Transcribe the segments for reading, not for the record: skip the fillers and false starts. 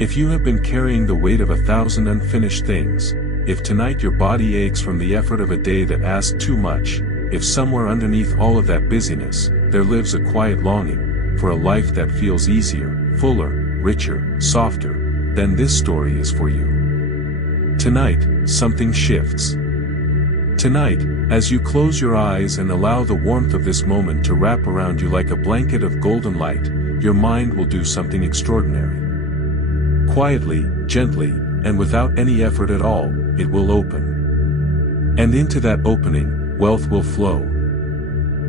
If you have been carrying the weight of 1,000 unfinished things, if tonight your body aches from the effort of a day that asked too much, if somewhere underneath all of that busyness, there lives a quiet longing for a life that feels easier, fuller, richer, softer, then this story is for you. Tonight, something shifts. Tonight, as you close your eyes and allow the warmth of this moment to wrap around you like a blanket of golden light, your mind will do something extraordinary. Quietly, gently, and without any effort at all, it will open. And into that opening, wealth will flow.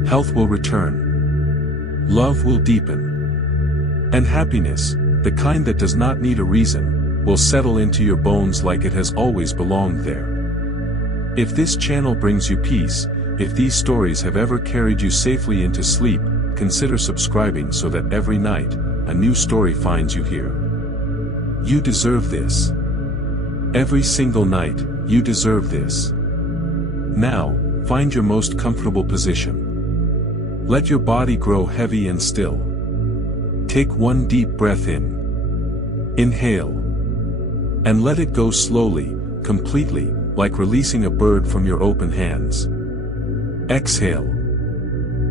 Health will return. Love will deepen. And happiness, the kind that does not need a reason, will settle into your bones like it has always belonged there. If this channel brings you peace, if these stories have ever carried you safely into sleep, consider subscribing so that every night, a new story finds you here. You deserve this. Every single night, you deserve this. Now, find your most comfortable position. Let your body grow heavy and still. Take one deep breath in. Inhale. And let it go slowly, completely, like releasing a bird from your open hands. Exhale.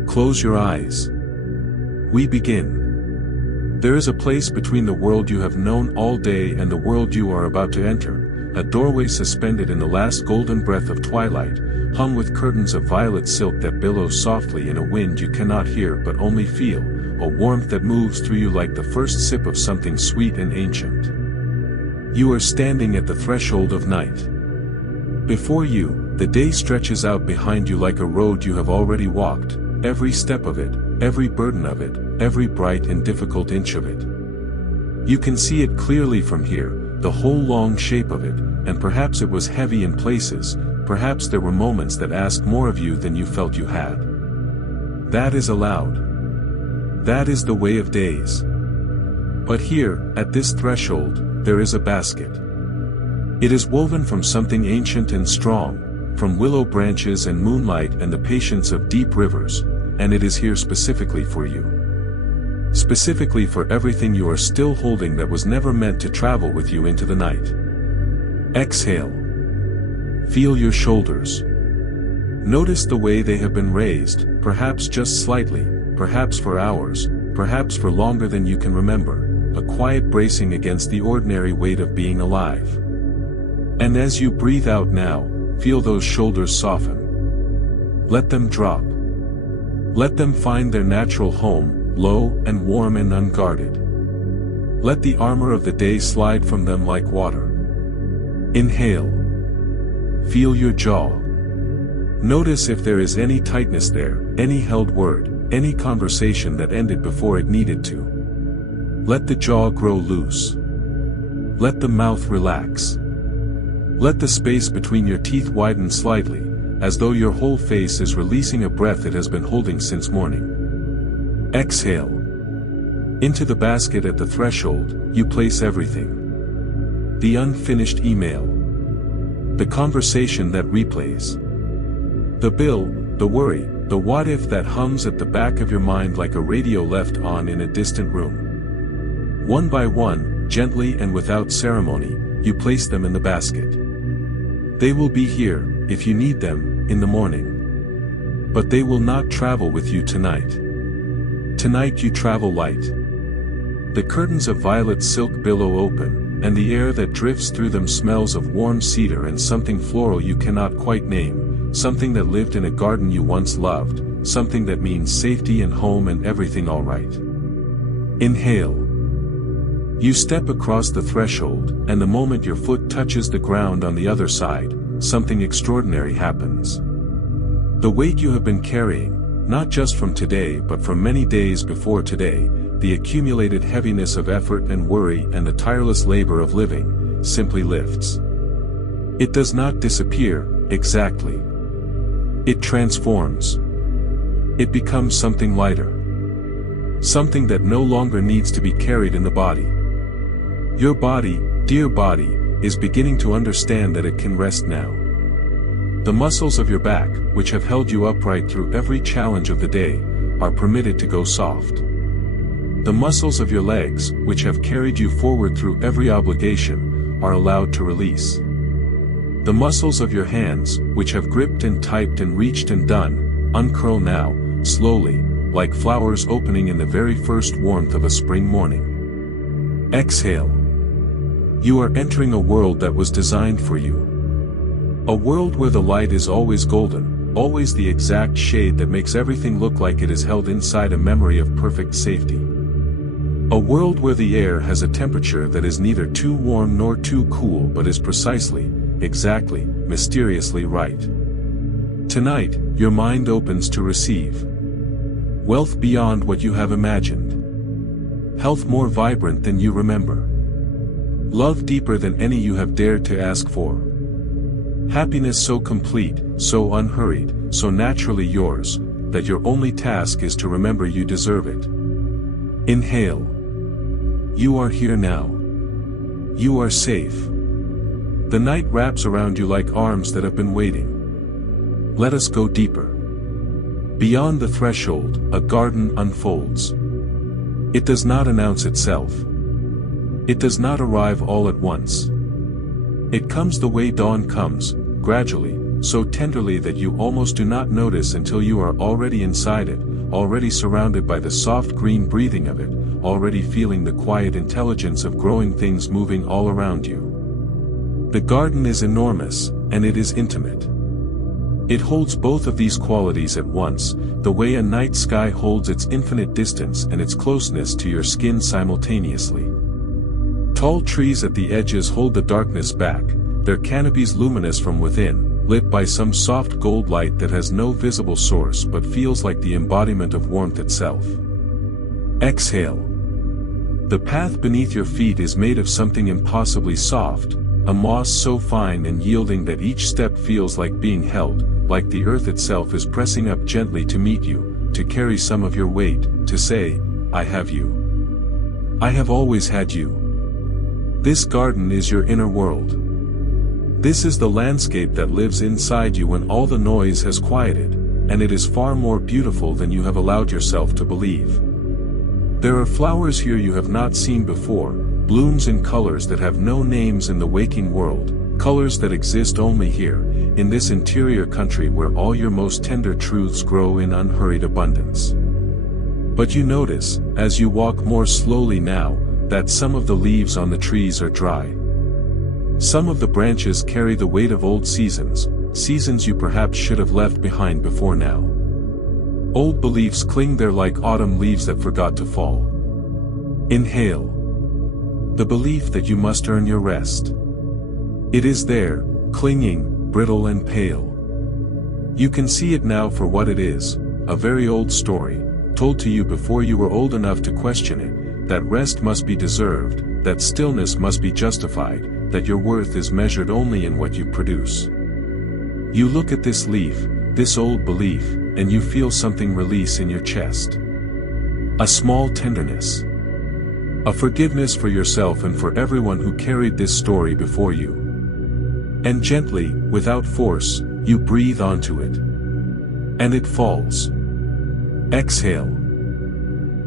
Close your eyes. We begin. There is a place between the world you have known all day and the world you are about to enter, a doorway suspended in the last golden breath of twilight, hung with curtains of violet silk that billow softly in a wind you cannot hear but only feel, a warmth that moves through you like the first sip of something sweet and ancient. You are standing at the threshold of night. Before you, the day stretches out behind you like a road you have already walked, every step of it, every burden of it, every bright and difficult inch of it. You can see it clearly from here, the whole long shape of it, and perhaps it was heavy in places, perhaps there were moments that asked more of you than you felt you had. That is allowed. That is the way of days. But here, at this threshold, there is a basket. It is woven from something ancient and strong, from willow branches and moonlight and the patience of deep rivers, and it is here specifically for you. Specifically for everything you are still holding that was never meant to travel with you into the night. Exhale. Feel your shoulders. Notice the way they have been raised, perhaps just slightly, perhaps for hours, perhaps for longer than you can remember, a quiet bracing against the ordinary weight of being alive. And as you breathe out now, feel those shoulders soften. Let them drop. Let them find their natural home, low and warm and unguarded. Let the armor of the day slide from them like water. Inhale. Feel your jaw. Notice if there is any tightness there, any held word, any conversation that ended before it needed to. Let the jaw grow loose. Let the mouth relax. Let the space between your teeth widen slightly, as though your whole face is releasing a breath it has been holding since morning. Exhale. Into the basket at the threshold, you place everything. The unfinished email. The conversation that replays. The bill, the worry, the what if that hums at the back of your mind like a radio left on in a distant room. One by one, gently and without ceremony, you place them in the basket. They will be here, if you need them, in the morning. But they will not travel with you tonight. Tonight you travel light. The curtains of violet silk billow open, and the air that drifts through them smells of warm cedar and something floral you cannot quite name, something that lived in a garden you once loved, something that means safety and home and everything all right. Inhale. You step across the threshold, and the moment your foot touches the ground on the other side, something extraordinary happens. The weight you have been carrying, not just from today but from many days before today, the accumulated heaviness of effort and worry and the tireless labor of living, simply lifts. It does not disappear, exactly. It transforms. It becomes something lighter. Something that no longer needs to be carried in the body. Your body, dear body, is beginning to understand that it can rest now. The muscles of your back, which have held you upright through every challenge of the day, are permitted to go soft. The muscles of your legs, which have carried you forward through every obligation, are allowed to release. The muscles of your hands, which have gripped and typed and reached and done, uncurl now, slowly, like flowers opening in the very first warmth of a spring morning. Exhale. You are entering a world that was designed for you. A world where the light is always golden, always the exact shade that makes everything look like it is held inside a memory of perfect safety. A world where the air has a temperature that is neither too warm nor too cool but is precisely, exactly, mysteriously right. Tonight, your mind opens to receive wealth beyond what you have imagined, health more vibrant than you remember, love deeper than any you have dared to ask for, happiness so complete, so unhurried, so naturally yours, that your only task is to remember you deserve it. Inhale. You are here now. You are safe. The night wraps around you like arms that have been waiting. Let us go deeper. Beyond the threshold, a garden unfolds. It does not announce itself. It does not arrive all at once. It comes the way dawn comes, gradually, so tenderly that you almost do not notice until you are already inside it, already surrounded by the soft green breathing of it, already feeling the quiet intelligence of growing things moving all around you. The garden is enormous, and it is intimate. It holds both of these qualities at once, the way a night sky holds its infinite distance and its closeness to your skin simultaneously. Tall trees at the edges hold the darkness back, their canopies luminous from within, lit by some soft gold light that has no visible source but feels like the embodiment of warmth itself. Exhale. The path beneath your feet is made of something impossibly soft, a moss so fine and yielding that each step feels like being held, like the earth itself is pressing up gently to meet you, to carry some of your weight, to say, I have you. I have always had you. This garden is your inner world. This is the landscape that lives inside you when all the noise has quieted, and it is far more beautiful than you have allowed yourself to believe. There are flowers here you have not seen before, blooms in colors that have no names in the waking world, colors that exist only here, in this interior country where all your most tender truths grow in unhurried abundance. But you notice, as you walk more slowly now, that some of the leaves on the trees are dry. Some of the branches carry the weight of old seasons, seasons you perhaps should have left behind before now. Old beliefs cling there like autumn leaves that forgot to fall. Inhale. The belief that you must earn your rest. It is there, clinging, brittle and pale. You can see it now for what it is, a very old story, told to you before you were old enough to question it, that rest must be deserved, that stillness must be justified, that your worth is measured only in what you produce. You look at this leaf, this old belief, and you feel something release in your chest. A small tenderness. A forgiveness for yourself and for everyone who carried this story before you. And gently, without force, you breathe onto it. And it falls. Exhale.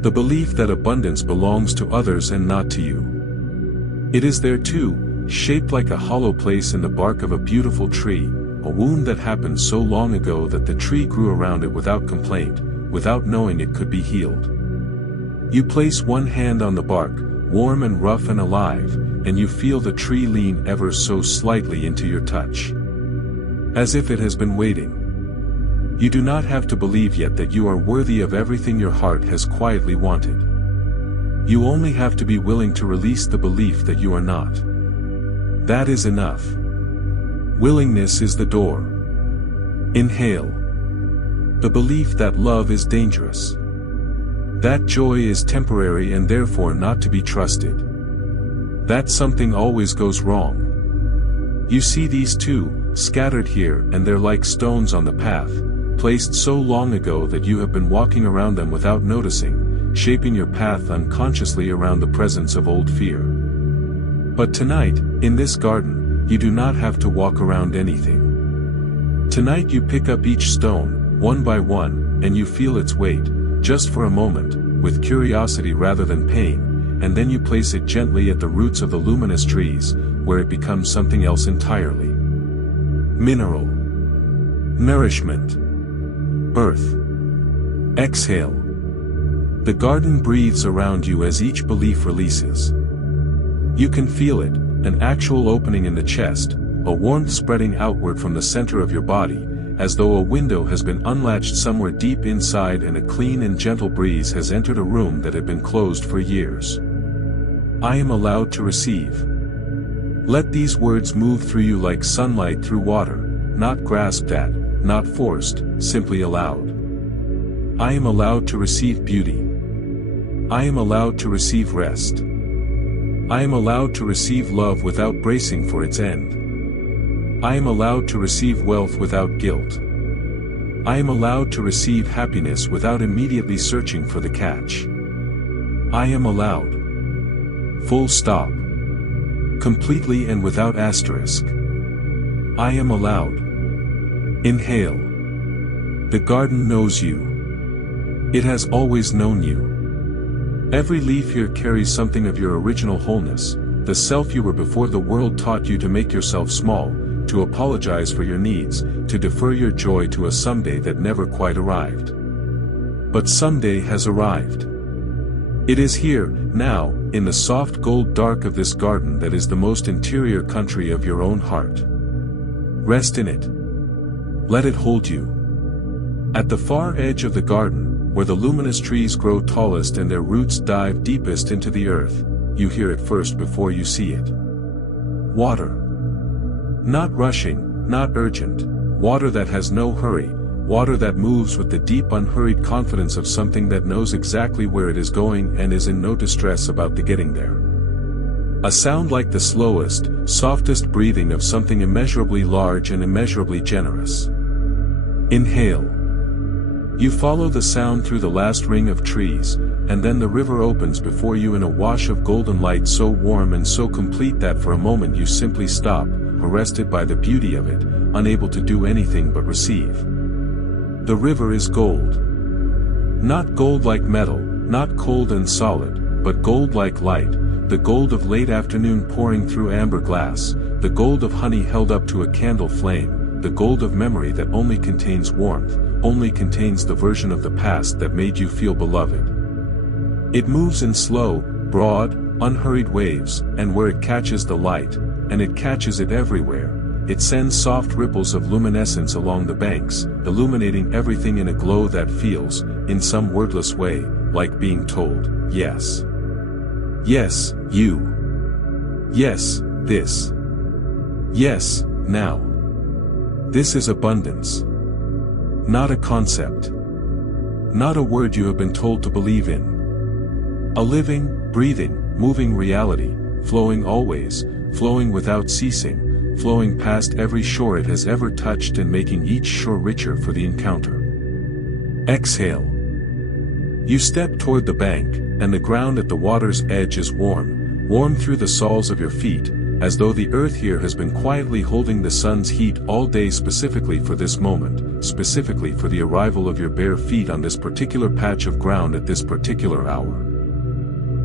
The belief that abundance belongs to others and not to you. It is there too, shaped like a hollow place in the bark of a beautiful tree, a wound that happened so long ago that the tree grew around it without complaint, without knowing it could be healed. You place one hand on the bark, warm and rough and alive, and you feel the tree lean ever so slightly into your touch. As if it has been waiting. You do not have to believe yet that you are worthy of everything your heart has quietly wanted. You only have to be willing to release the belief that you are not. That is enough. Willingness is the door. Inhale. The belief that love is dangerous. That joy is temporary and therefore not to be trusted. That something always goes wrong. You see these two, scattered here and there like stones on the path, placed so long ago that you have been walking around them without noticing, shaping your path unconsciously around the presence of old fear. But tonight, in this garden, you do not have to walk around anything. Tonight you pick up each stone, one by one, and you feel its weight, just for a moment, with curiosity rather than pain, and then you place it gently at the roots of the luminous trees, where it becomes something else entirely. Mineral. Nourishment. Earth. Exhale. The garden breathes around you as each belief releases. You can feel it, an actual opening in the chest, a warmth spreading outward from the center of your body, as though a window has been unlatched somewhere deep inside and a clean and gentle breeze has entered a room that had been closed for years. I am allowed to receive. Let these words move through you like sunlight through water, not grasped at, not forced, simply allowed. I am allowed to receive beauty. I am allowed to receive rest. I am allowed to receive love without bracing for its end. I am allowed to receive wealth without guilt. I am allowed to receive happiness without immediately searching for the catch. I am allowed. Full stop. Completely and without asterisk. I am allowed. Inhale. The garden knows you. It has always known you. Every leaf here carries something of your original wholeness, the self you were before the world taught you to make yourself small, to apologize for your needs, to defer your joy to a someday that never quite arrived. But someday has arrived. It is here, now, in the soft gold dark of this garden that is the most interior country of your own heart. Rest in it. Let it hold you. At the far edge of the garden, where the luminous trees grow tallest and their roots dive deepest into the earth, you hear it first before you see it. Water. Not rushing, not urgent, water that has no hurry, water that moves with the deep unhurried confidence of something that knows exactly where it is going and is in no distress about the getting there. A sound like the slowest, softest breathing of something immeasurably large and immeasurably generous. Inhale. You follow the sound through the last ring of trees, and then the river opens before you in a wash of golden light so warm and so complete that for a moment you simply stop, arrested by the beauty of it, unable to do anything but receive. The river is gold. Not gold like metal, not cold and solid, but gold like light, the gold of late afternoon pouring through amber glass, the gold of honey held up to a candle flame, the gold of memory that only contains warmth, only contains the version of the past that made you feel beloved. It moves in slow, broad, unhurried waves, and where it catches the light, and it catches it everywhere, it sends soft ripples of luminescence along the banks, illuminating everything in a glow that feels, in some wordless way, like being told, yes. Yes, you. Yes, this. Yes, now. This is abundance. Not a concept. Not a word you have been told to believe in. A living, breathing, moving reality, flowing always, flowing without ceasing, flowing past every shore it has ever touched and making each shore richer for the encounter. Exhale. You step toward the bank, and the ground at the water's edge is warm, warm through the soles of your feet, as though the earth here has been quietly holding the sun's heat all day specifically for this moment, specifically for the arrival of your bare feet on this particular patch of ground at this particular hour.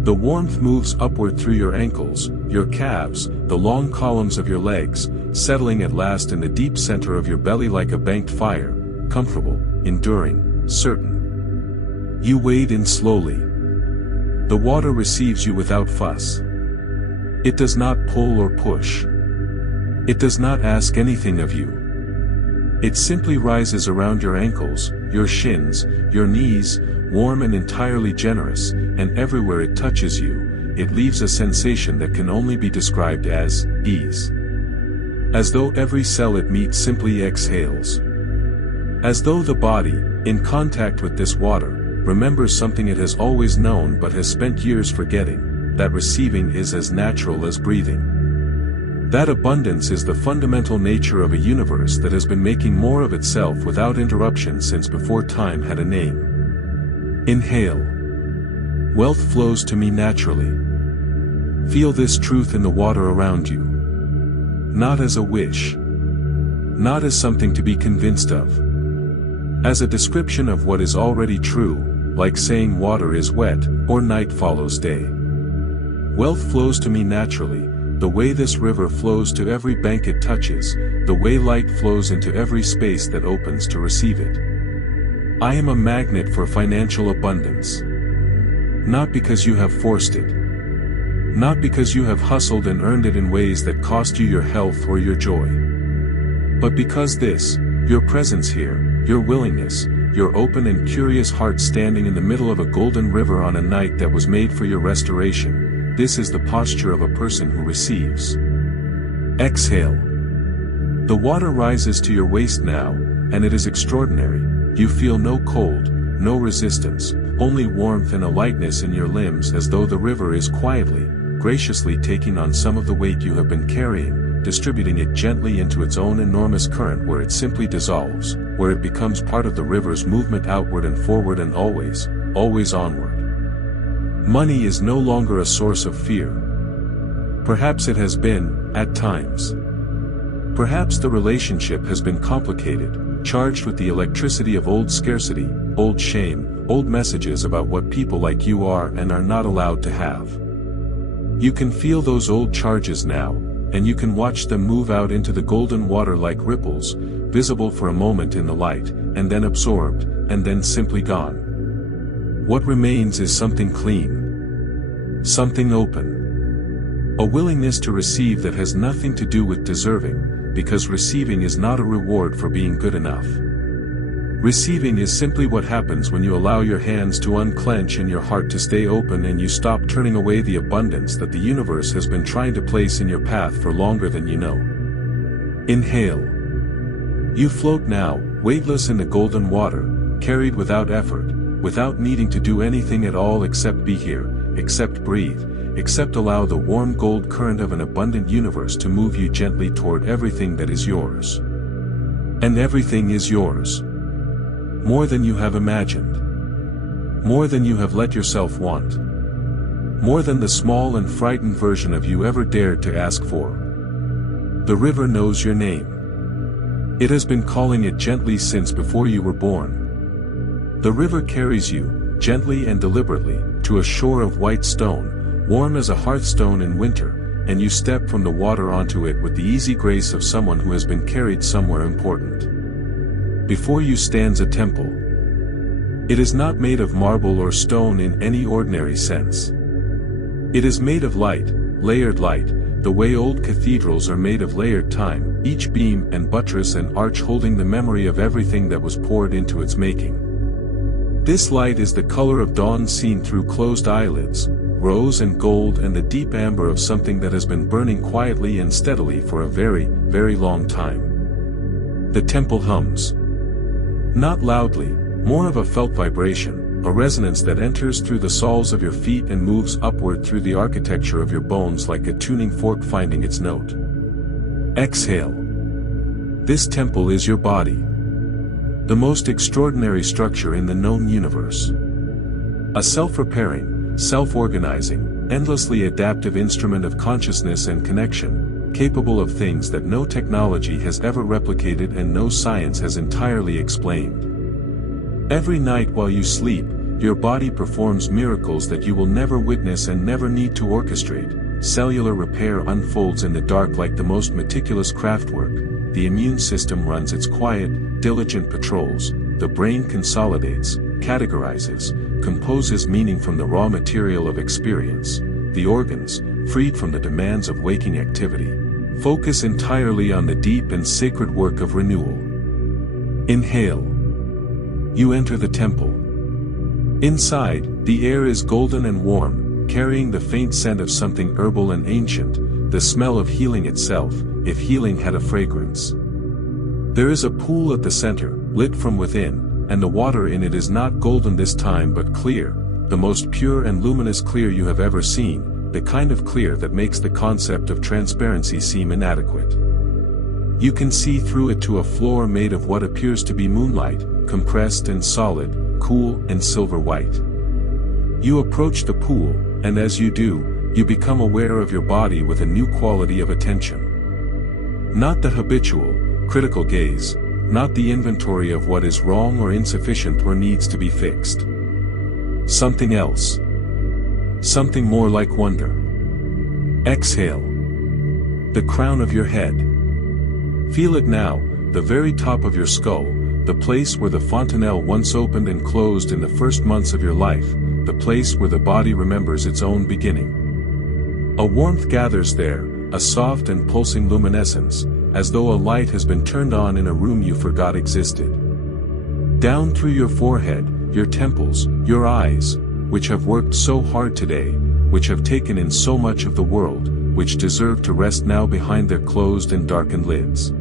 The warmth moves upward through your ankles, your calves, the long columns of your legs, settling at last in the deep center of your belly like a banked fire, comfortable, enduring, certain. You wade in slowly. The water receives you without fuss. It does not pull or push. It does not ask anything of you. It simply rises around your ankles, your shins, your knees, warm and entirely generous, and everywhere it touches you, it leaves a sensation that can only be described as ease. As though every cell it meets simply exhales. As though the body, in contact with this water, remembers something it has always known but has spent years forgetting, that receiving is as natural as breathing. That abundance is the fundamental nature of a universe that has been making more of itself without interruption since before time had a name. Inhale. Wealth flows to me naturally. Feel this truth in the water around you. Not as a wish. Not as something to be convinced of. As a description of what is already true, like saying water is wet, or night follows day. Wealth flows to me naturally, the way this river flows to every bank it touches, the way light flows into every space that opens to receive it. I am a magnet for financial abundance. Not because you have forced it. Not because you have hustled and earned it in ways that cost you your health or your joy. But because your presence here, your willingness, your open and curious heart standing in the middle of a golden river on a night that was made for your restoration, this is the posture of a person who receives. Exhale. The water rises to your waist now, and it is extraordinary. You feel no cold, no resistance, only warmth and a lightness in your limbs, as though the river is quietly, graciously taking on some of the weight you have been carrying, distributing it gently into its own enormous current where it simply dissolves, where it becomes part of the river's movement outward and forward and always, always onward. Money is no longer a source of fear. Perhaps it has been, at times. Perhaps the relationship has been complicated, charged with the electricity of old scarcity, old shame, old messages about what people like you are and are not allowed to have. You can feel those old charges now, and you can watch them move out into the golden water like ripples, visible for a moment in the light, and then absorbed, and then simply gone. What remains is something clean. Something open. A willingness to receive that has nothing to do with deserving, because receiving is not a reward for being good enough. Receiving is simply what happens when you allow your hands to unclench and your heart to stay open and you stop turning away the abundance that the universe has been trying to place in your path for longer than you know. Inhale. You float now, weightless in the golden water, carried without effort, without needing to do anything at all except be here, except breathe, except allow the warm gold current of an abundant universe to move you gently toward everything that is yours. And everything is yours. More than you have imagined. More than you have let yourself want. More than the small and frightened version of you ever dared to ask for. The river knows your name. It has been calling it gently since before you were born. The river carries you, gently and deliberately, to a shore of white stone, warm as a hearthstone in winter, and you step from the water onto it with the easy grace of someone who has been carried somewhere important. Before you stands a temple. It is not made of marble or stone in any ordinary sense. It is made of light, layered light, the way old cathedrals are made of layered time, each beam and buttress and arch holding the memory of everything that was poured into its making. This light is the color of dawn seen through closed eyelids, rose and gold and the deep amber of something that has been burning quietly and steadily for a very, very long time. The temple hums. Not loudly, more of a felt vibration, a resonance that enters through the soles of your feet and moves upward through the architecture of your bones like a tuning fork finding its note. Exhale. This temple is your body. The most extraordinary structure in the known universe. A self-repairing, self-organizing, endlessly adaptive instrument of consciousness and connection, capable of things that no technology has ever replicated and no science has entirely explained. Every night while you sleep, your body performs miracles that you will never witness and never need to orchestrate. Cellular repair unfolds in the dark like the most meticulous craftwork, the immune system runs its quiet, diligent patrols, the brain consolidates, categorizes, composes meaning from the raw material of experience, the organs, freed from the demands of waking activity, focus entirely on the deep and sacred work of renewal. Inhale. You enter the temple. Inside, the air is golden and warm, carrying the faint scent of something herbal and ancient, the smell of healing itself, if healing had a fragrance. There is a pool at the center, lit from within, and the water in it is not golden this time but clear, the most pure and luminous clear you have ever seen, the kind of clear that makes the concept of transparency seem inadequate. You can see through it to a floor made of what appears to be moonlight, compressed and solid, cool and silver white. You approach the pool, and as you do, you become aware of your body with a new quality of attention. Not the habitual, critical gaze, not the inventory of what is wrong or insufficient or needs to be fixed. something else. Something more like wonder. Exhale. The crown of your head. Feel it now, the very top of your skull, the place where the fontanelle once opened and closed in the first months of your life, the place where the body remembers its own beginning. A warmth gathers there, a soft and pulsing luminescence, as though a light has been turned on in a room you forgot existed. Down through your forehead, your temples, your eyes, which have worked so hard today, which have taken in so much of the world, which deserve to rest now behind their closed and darkened lids.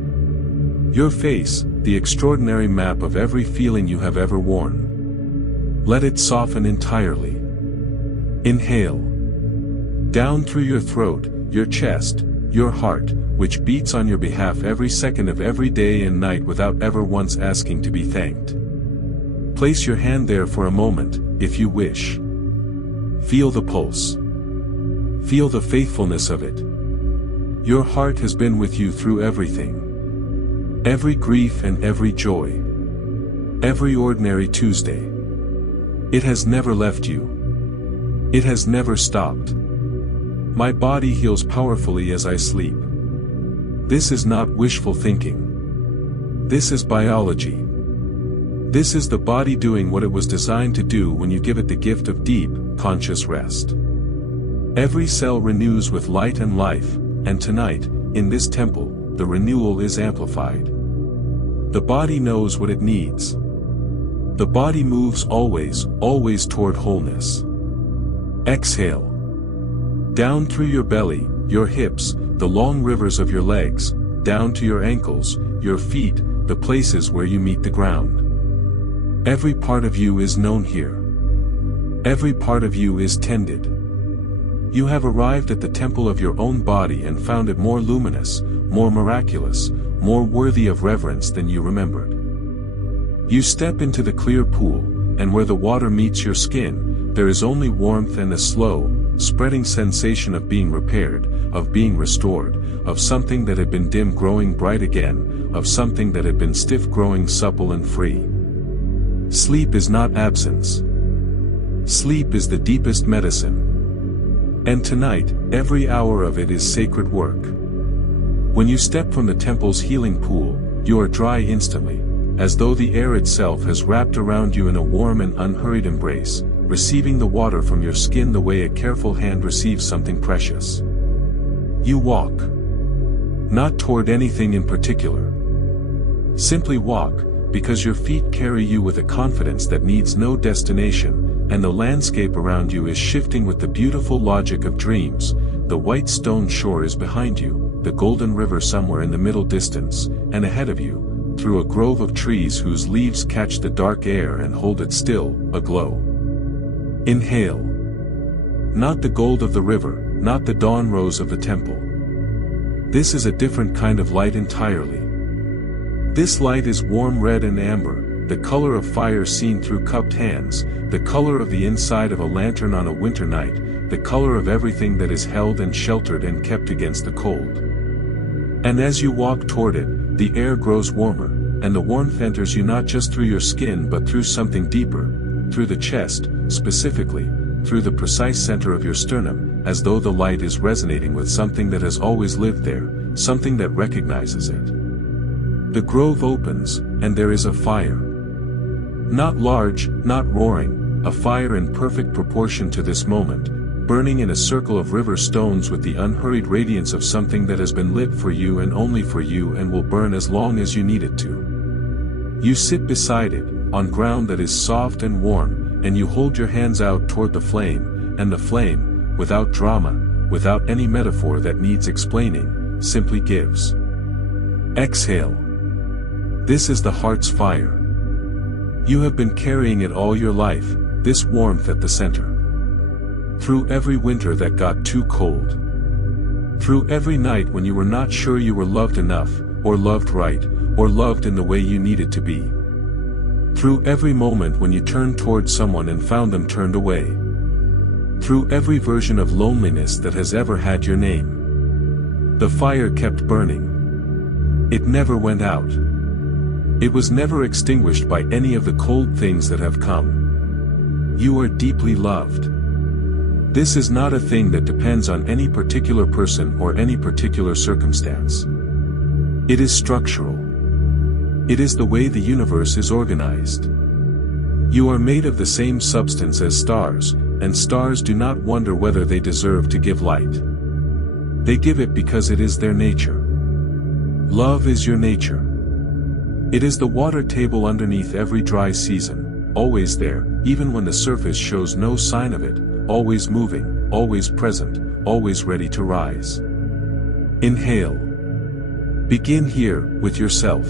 Your face, the extraordinary map of every feeling you have ever worn. Let it soften entirely. Inhale. Down through your throat, your chest, your heart, which beats on your behalf every second of every day and night without ever once asking to be thanked. Place your hand there for a moment, if you wish. Feel the pulse. Feel the faithfulness of it. Your heart has been with you through everything. Every grief and every joy. Every ordinary Tuesday. It has never left you. It has never stopped. My body heals powerfully as I sleep. This is not wishful thinking. This is biology. This is the body doing what it was designed to do when you give it the gift of deep, conscious rest. Every cell renews with light and life, and tonight, in this temple, the renewal is amplified. The body knows what it needs. The body moves always, always toward wholeness. Exhale. Down through your belly, your hips, the long rivers of your legs, down to your ankles, your feet, the places where you meet the ground. Every part of you is known here. Every part of you is tended. You have arrived at the temple of your own body and found it more luminous, more miraculous, more worthy of reverence than you remembered. You step into the clear pool, and where the water meets your skin, there is only warmth and a slow, spreading sensation of being repaired, of being restored, of something that had been dim growing bright again, of something that had been stiff growing supple and free. Sleep is not absence. Sleep is the deepest medicine. And tonight, every hour of it is sacred work. When you step from the temple's healing pool, you are dry instantly, as though the air itself has wrapped around you in a warm and unhurried embrace, receiving the water from your skin the way a careful hand receives something precious. You walk. Not toward anything in particular. Simply walk, because your feet carry you with a confidence that needs no destination, and the landscape around you is shifting with the beautiful logic of dreams. The white stone shore is behind you, the golden river somewhere in the middle distance, and ahead of you, through a grove of trees whose leaves catch the dark air and hold it still, aglow. Inhale. Not the gold of the river, not the dawn rose of the temple. This is a different kind of light entirely. This light is warm red and amber, the color of fire seen through cupped hands, the color of the inside of a lantern on a winter night, the color of everything that is held and sheltered and kept against the cold. And as you walk toward it, the air grows warmer, and the warmth enters you not just through your skin but through something deeper, through the chest, specifically, through the precise center of your sternum, as though the light is resonating with something that has always lived there, something that recognizes it. The grove opens, and there is a fire. Not large, not roaring, a fire in perfect proportion to this moment, burning in a circle of river stones with the unhurried radiance of something that has been lit for you and only for you and will burn as long as you need it to. You sit beside it, on ground that is soft and warm, and you hold your hands out toward the flame, and the flame, without drama, without any metaphor that needs explaining, simply gives. Exhale. This is the heart's fire. You have been carrying it all your life, this warmth at the center. Through every winter that got too cold. Through every night when you were not sure you were loved enough, or loved right, or loved in the way you needed to be. Through every moment when you turned toward someone and found them turned away. Through every version of loneliness that has ever had your name. The fire kept burning. It never went out. It was never extinguished by any of the cold things that have come. You are deeply loved. This is not a thing that depends on any particular person or any particular circumstance. It is structural. It is the way the universe is organized. You are made of the same substance as stars, and stars do not wonder whether they deserve to give light. They give it because it is their nature. Love is your nature. It is the water table underneath every dry season, always there, even when the surface shows no sign of it, always moving, always present, always ready to rise. Inhale. Begin here, with yourself.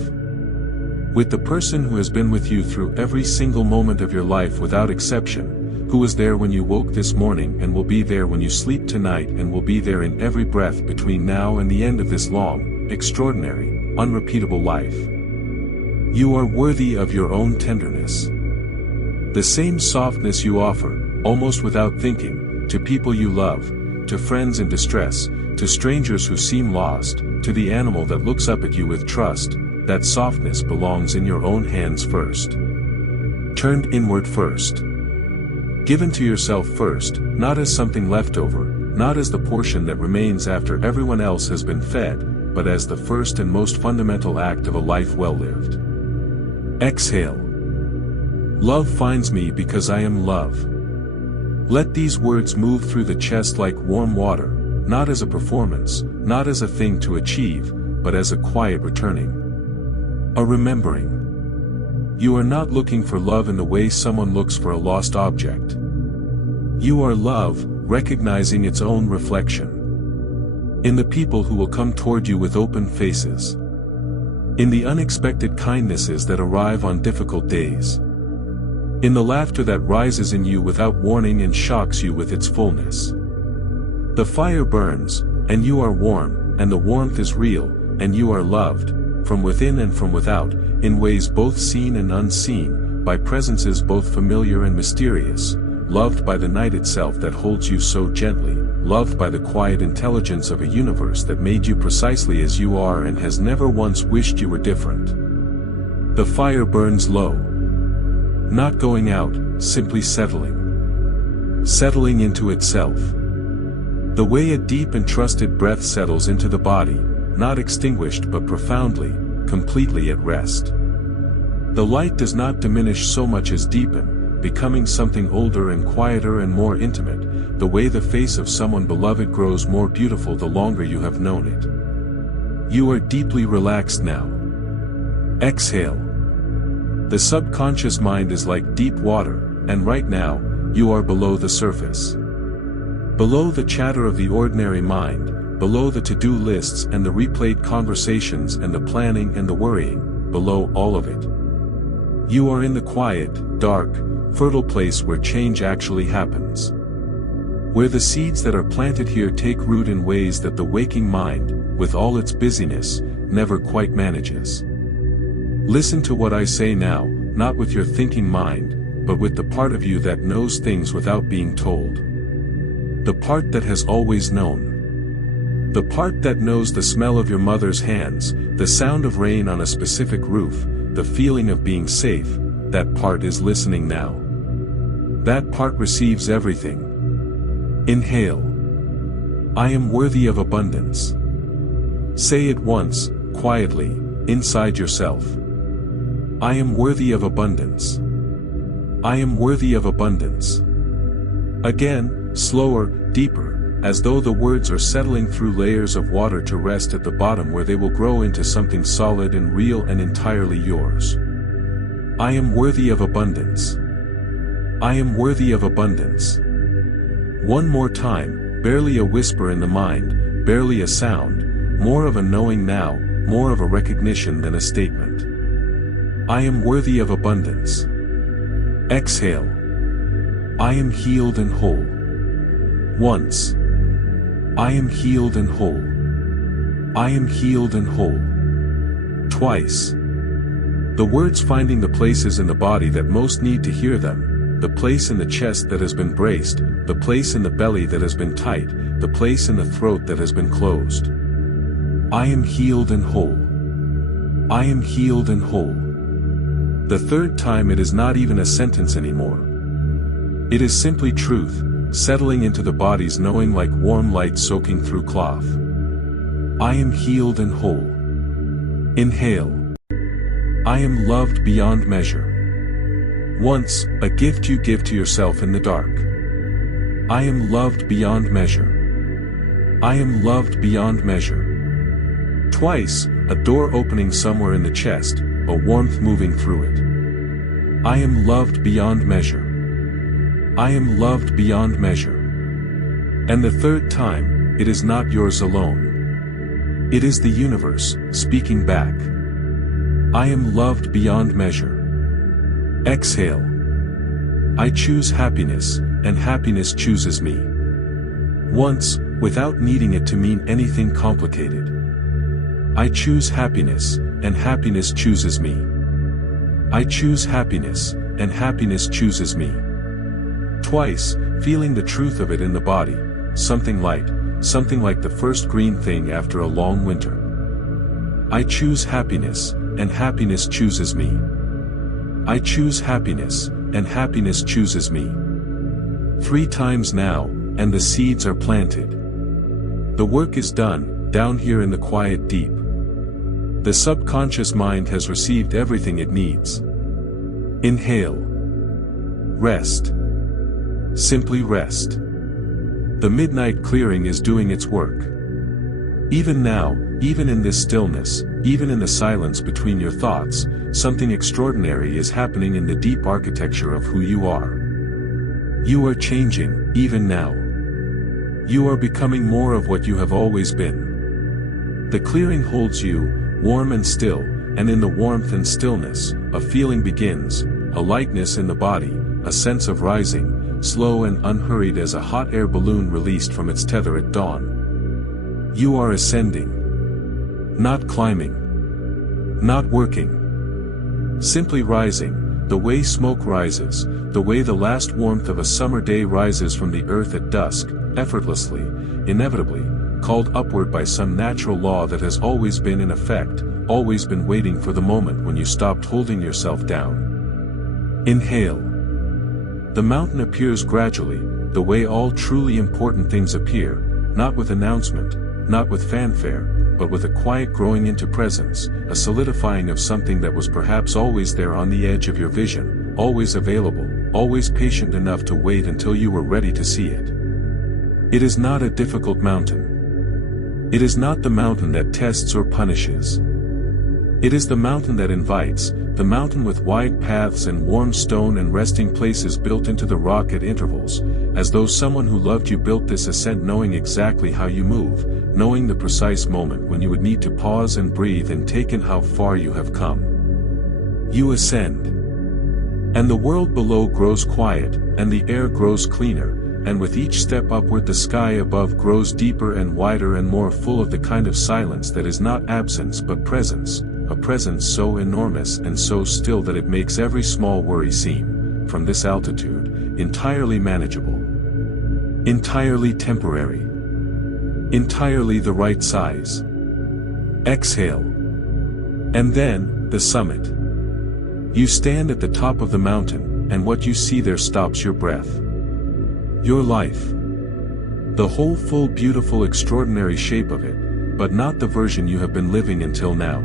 With the person who has been with you through every single moment of your life without exception, who was there when you woke this morning and will be there when you sleep tonight and will be there in every breath between now and the end of this long, extraordinary, unrepeatable life. You are worthy of your own tenderness. The same softness you offer, almost without thinking, to people you love, to friends in distress, to strangers who seem lost, to the animal that looks up at you with trust, that softness belongs in your own hands first. Turned inward first. Given to yourself first, not as something left over, not as the portion that remains after everyone else has been fed, but as the first and most fundamental act of a life well lived. Exhale. Love finds me because I am love. Let these words move through the chest like warm water, not as a performance, not as a thing to achieve, but as a quiet returning. A remembering. You are not looking for love in the way someone looks for a lost object. You are love, recognizing its own reflection. In the people who will come toward you with open faces. In the unexpected kindnesses that arrive on difficult days. In the laughter that rises in you without warning and shocks you with its fullness. The fire burns, and you are warm, and the warmth is real, and you are loved, from within and from without, in ways both seen and unseen, by presences both familiar and mysterious, loved by the night itself that holds you so gently, loved by the quiet intelligence of a universe that made you precisely as you are and has never once wished you were different. The fire burns low. Not going out, simply settling. Settling into itself. The way a deep and trusted breath settles into the body, not extinguished but profoundly, completely at rest. The light does not diminish so much as deepen, becoming something older and quieter and more intimate, the way the face of someone beloved grows more beautiful the longer you have known it. You are deeply relaxed now. Exhale. The subconscious mind is like deep water, and right now, you are below the surface. Below the chatter of the ordinary mind, below the to-do lists and the replayed conversations and the planning and the worrying, below all of it. You are in the quiet, dark, fertile place where change actually happens. Where the seeds that are planted here take root in ways that the waking mind, with all its busyness, never quite manages. Listen to what I say now, not with your thinking mind, but with the part of you that knows things without being told. The part that has always known. The part that knows the smell of your mother's hands, the sound of rain on a specific roof, the feeling of being safe, that part is listening now. That part receives everything. Inhale. I am worthy of abundance. Say it once, quietly, inside yourself. I am worthy of abundance. I am worthy of abundance. Again, slower, deeper. As though the words are settling through layers of water to rest at the bottom where they will grow into something solid and real and entirely yours. I am worthy of abundance. I am worthy of abundance. One more time, barely a whisper in the mind, barely a sound, more of a knowing now, more of a recognition than a statement. I am worthy of abundance. Exhale. I am healed and whole. Once. I am healed and whole. I am healed and whole. Twice. The words finding the places in the body that most need to hear them, the place in the chest that has been braced, the place in the belly that has been tight, the place in the throat that has been closed. I am healed and whole. I am healed and whole. The third time it is not even a sentence anymore. It is simply truth, settling into the body's knowing like warm light soaking through cloth. I am healed and whole. Inhale. I am loved beyond measure. Once, a gift you give to yourself in the dark. I am loved beyond measure. I am loved beyond measure. Twice, a door opening somewhere in the chest, a warmth moving through it. I am loved beyond measure. I am loved beyond measure. And the third time, it is not yours alone. It is the universe, speaking back. I am loved beyond measure. Exhale. I choose happiness, and happiness chooses me. Once, without needing it to mean anything complicated. I choose happiness, and happiness chooses me. I choose happiness, and happiness chooses me. Twice, feeling the truth of it in the body, something light, something like the first green thing after a long winter. I choose happiness, and happiness chooses me. I choose happiness, and happiness chooses me. 3 times now, and the seeds are planted. The work is done, down here in the quiet deep. The subconscious mind has received everything it needs. Inhale. Rest. Simply rest. The midnight clearing is doing its work. Even now, even in this stillness, even in the silence between your thoughts, something extraordinary is happening in the deep architecture of who you are. You are changing, even now. You are becoming more of what you have always been. The clearing holds you, warm and still, and in the warmth and stillness, a feeling begins, a lightness in the body, a sense of rising, slow and unhurried as a hot air balloon released from its tether at dawn. You are ascending. Not climbing. Not working. Simply rising, the way smoke rises, the way the last warmth of a summer day rises from the earth at dusk, effortlessly, inevitably, called upward by some natural law that has always been in effect, always been waiting for the moment when you stopped holding yourself down. Inhale. The mountain appears gradually, the way all truly important things appear, not with announcement, not with fanfare, but with a quiet growing into presence, a solidifying of something that was perhaps always there on the edge of your vision, always available, always patient enough to wait until you were ready to see it. It is not a difficult mountain. It is not the mountain that tests or punishes. It is the mountain that invites, the mountain with wide paths and warm stone and resting places built into the rock at intervals, as though someone who loved you built this ascent knowing exactly how you move, knowing the precise moment when you would need to pause and breathe and take in how far you have come. You ascend. And the world below grows quiet, and the air grows cleaner, and with each step upward the sky above grows deeper and wider and more full of the kind of silence that is not absence but presence, a presence so enormous and so still that it makes every small worry seem, from this altitude, entirely manageable. Entirely temporary. Entirely the right size. Exhale. And then, the summit. You stand at the top of the mountain, and what you see there stops your breath. Your life. The whole full beautiful extraordinary shape of it, but not the version you have been living until now.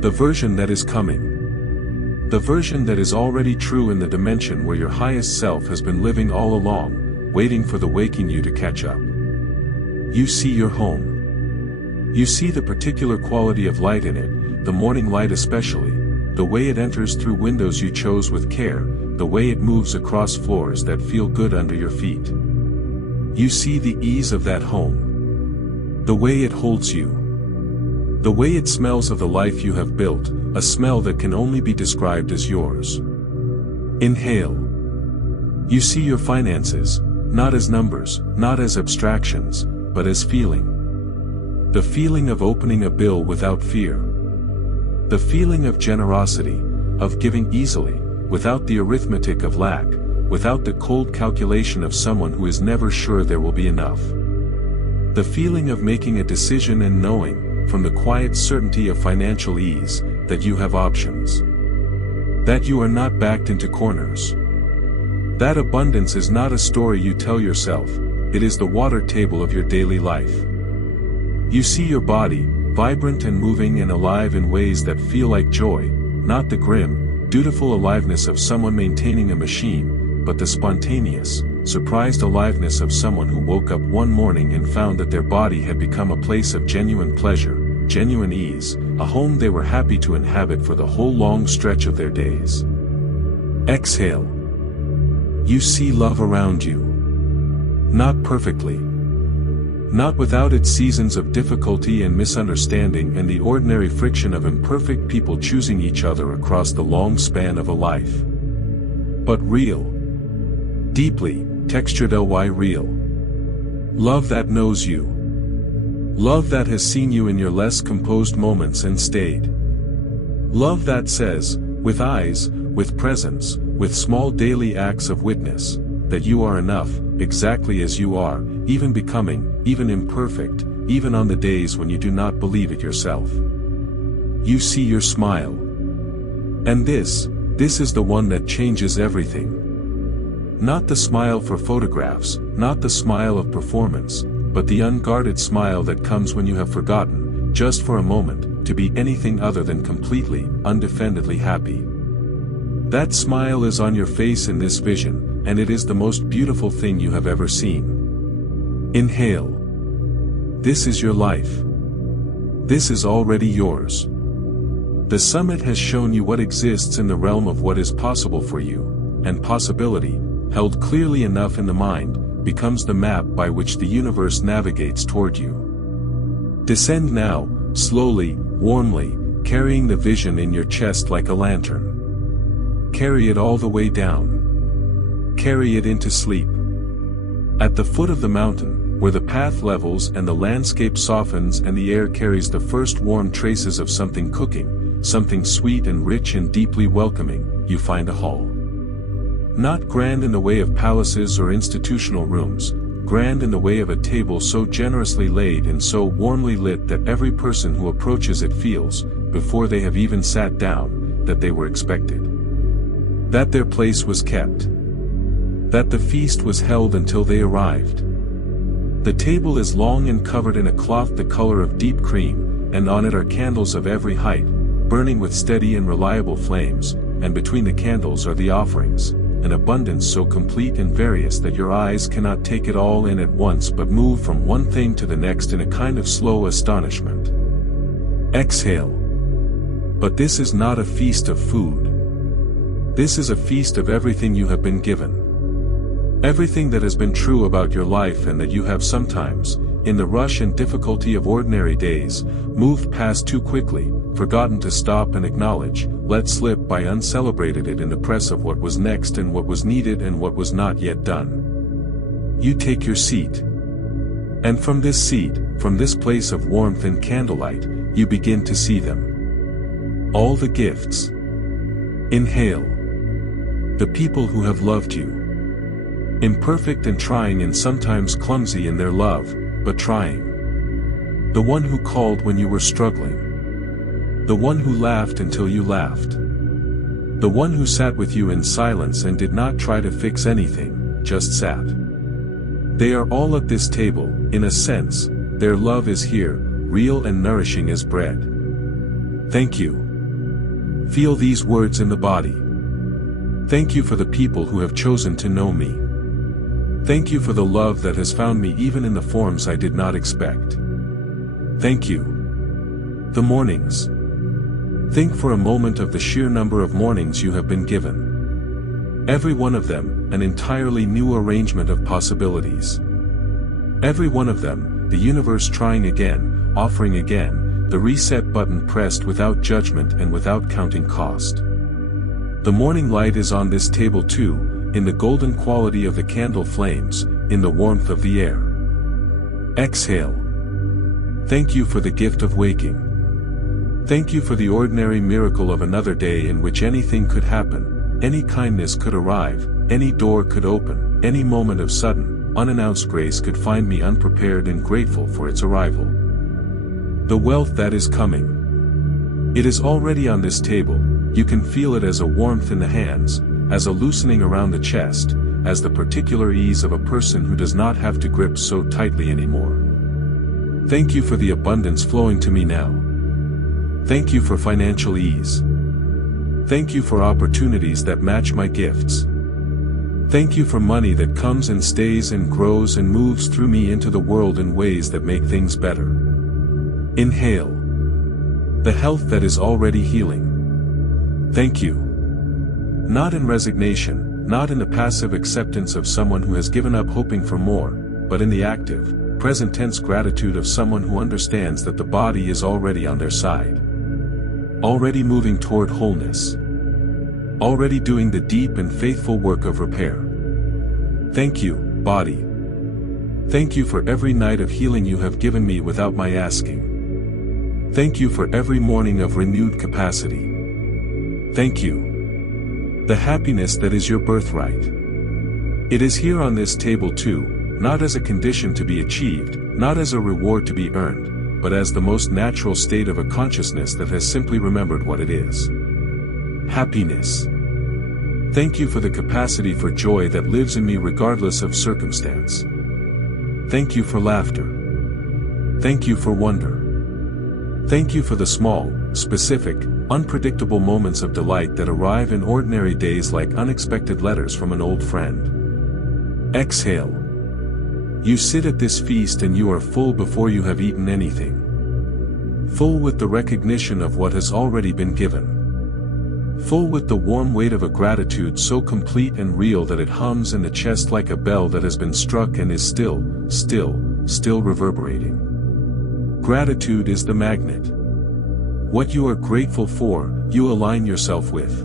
The version that is coming. The version that is already true in the dimension where your highest self has been living all along, waiting for the waking you to catch up. You see your home. You see the particular quality of light in it, the morning light especially, the way it enters through windows you chose with care, the way it moves across floors that feel good under your feet. You see the ease of that home. The way it holds you. The way it smells of the life you have built, a smell that can only be described as yours. Inhale. You see your finances, not as numbers, not as abstractions, but as feeling. The feeling of opening a bill without fear. The feeling of generosity, of giving easily, without the arithmetic of lack, without the cold calculation of someone who is never sure there will be enough. The feeling of making a decision and knowing, from the quiet certainty of financial ease, that you have options. That you are not backed into corners. That abundance is not a story you tell yourself, it is the water table of your daily life. You see your body, vibrant and moving and alive in ways that feel like joy, not the grim, dutiful aliveness of someone maintaining a machine, but the spontaneous, surprised aliveness of someone who woke up one morning and found that their body had become a place of genuine pleasure, genuine ease, a home they were happy to inhabit for the whole long stretch of their days. Exhale. You see love around you. Not perfectly. Not without its seasons of difficulty and misunderstanding and the ordinary friction of imperfect people choosing each other across the long span of a life. But real. Deeply, textured real. Love that knows you. Love that has seen you in your less composed moments and stayed. Love that says, with eyes, with presence, with small daily acts of witness, that you are enough, exactly as you are, even becoming, even imperfect, even on the days when you do not believe it yourself. You see your smile. And this is the one that changes everything. Not the smile for photographs, not the smile of performance, but the unguarded smile that comes when you have forgotten, just for a moment, to be anything other than completely, undefendedly happy. That smile is on your face in this vision, and it is the most beautiful thing you have ever seen. Inhale. This is your life. This is already yours. The summit has shown you what exists in the realm of what is possible for you, and possibility, held clearly enough in the mind, becomes the map by which the universe navigates toward you. Descend now, slowly, warmly, carrying the vision in your chest like a lantern. Carry it all the way down. Carry it into sleep. At the foot of the mountain, where the path levels and the landscape softens and the air carries the first warm traces of something cooking, something sweet and rich and deeply welcoming, you find a hall. Not grand in the way of palaces or institutional rooms, grand in the way of a table so generously laid and so warmly lit that every person who approaches it feels, before they have even sat down, that they were expected. That their place was kept. That the feast was held until they arrived. The table is long and covered in a cloth the color of deep cream, and on it are candles of every height, burning with steady and reliable flames, and between the candles are the offerings, an abundance so complete and various that your eyes cannot take it all in at once but move from one thing to the next in a kind of slow astonishment. Exhale. But this is not a feast of food. This is a feast of everything you have been given. Everything that has been true about your life and that you have sometimes, in the rush and difficulty of ordinary days, moved past too quickly, forgotten to stop and acknowledge, let slip by uncelebrated it in the press of what was next and what was needed and what was not yet done. You take your seat. And from this seat, from this place of warmth and candlelight, you begin to see them. All the gifts. Inhale. The people who have loved you. Imperfect and trying and sometimes clumsy in their love, but trying. The one who called when you were struggling. The one who laughed until you laughed. The one who sat with you in silence and did not try to fix anything, just sat. They are all at this table, in a sense, their love is here, real and nourishing as bread. Thank you. Feel these words in the body. Thank you for the people who have chosen to know me. Thank you for the love that has found me even in the forms I did not expect. Thank you. The mornings. Think for a moment of the sheer number of mornings you have been given. Every one of them, an entirely new arrangement of possibilities. Every one of them, the universe trying again, offering again, the reset button pressed without judgment and without counting cost. The morning light is on this table too, in the golden quality of the candle flames, in the warmth of the air. Exhale. Thank you for the gift of waking. Thank you for the ordinary miracle of another day in which anything could happen, any kindness could arrive, any door could open, any moment of sudden, unannounced grace could find me unprepared and grateful for its arrival. The wealth that is coming. It is already on this table. You can feel it as a warmth in the hands, as a loosening around the chest, as the particular ease of a person who does not have to grip so tightly anymore. Thank you for the abundance flowing to me now. Thank you for financial ease. Thank you for opportunities that match my gifts. Thank you for money that comes and stays and grows and moves through me into the world in ways that make things better. Inhale. The health that is already healing. Thank you. Not in resignation, not in the passive acceptance of someone who has given up hoping for more, but in the active, present tense gratitude of someone who understands that the body is already on their side. Already moving toward wholeness. Already doing the deep and faithful work of repair. Thank you, body. Thank you for every night of healing you have given me without my asking. Thank you for every morning of renewed capacity. Thank you. The happiness that is your birthright. It is here on this table too, not as a condition to be achieved, not as a reward to be earned, but as the most natural state of a consciousness that has simply remembered what it is. Happiness. Thank you for the capacity for joy that lives in me regardless of circumstance. Thank you for laughter. Thank you for wonder. Thank you for the small, specific, unpredictable moments of delight that arrive in ordinary days like unexpected letters from an old friend. Exhale. You sit at this feast and you are full before you have eaten anything. Full with the recognition of what has already been given. Full with the warm weight of a gratitude so complete and real that it hums in the chest like a bell that has been struck and is still reverberating. Gratitude is the magnet. What you are grateful for, you align yourself with.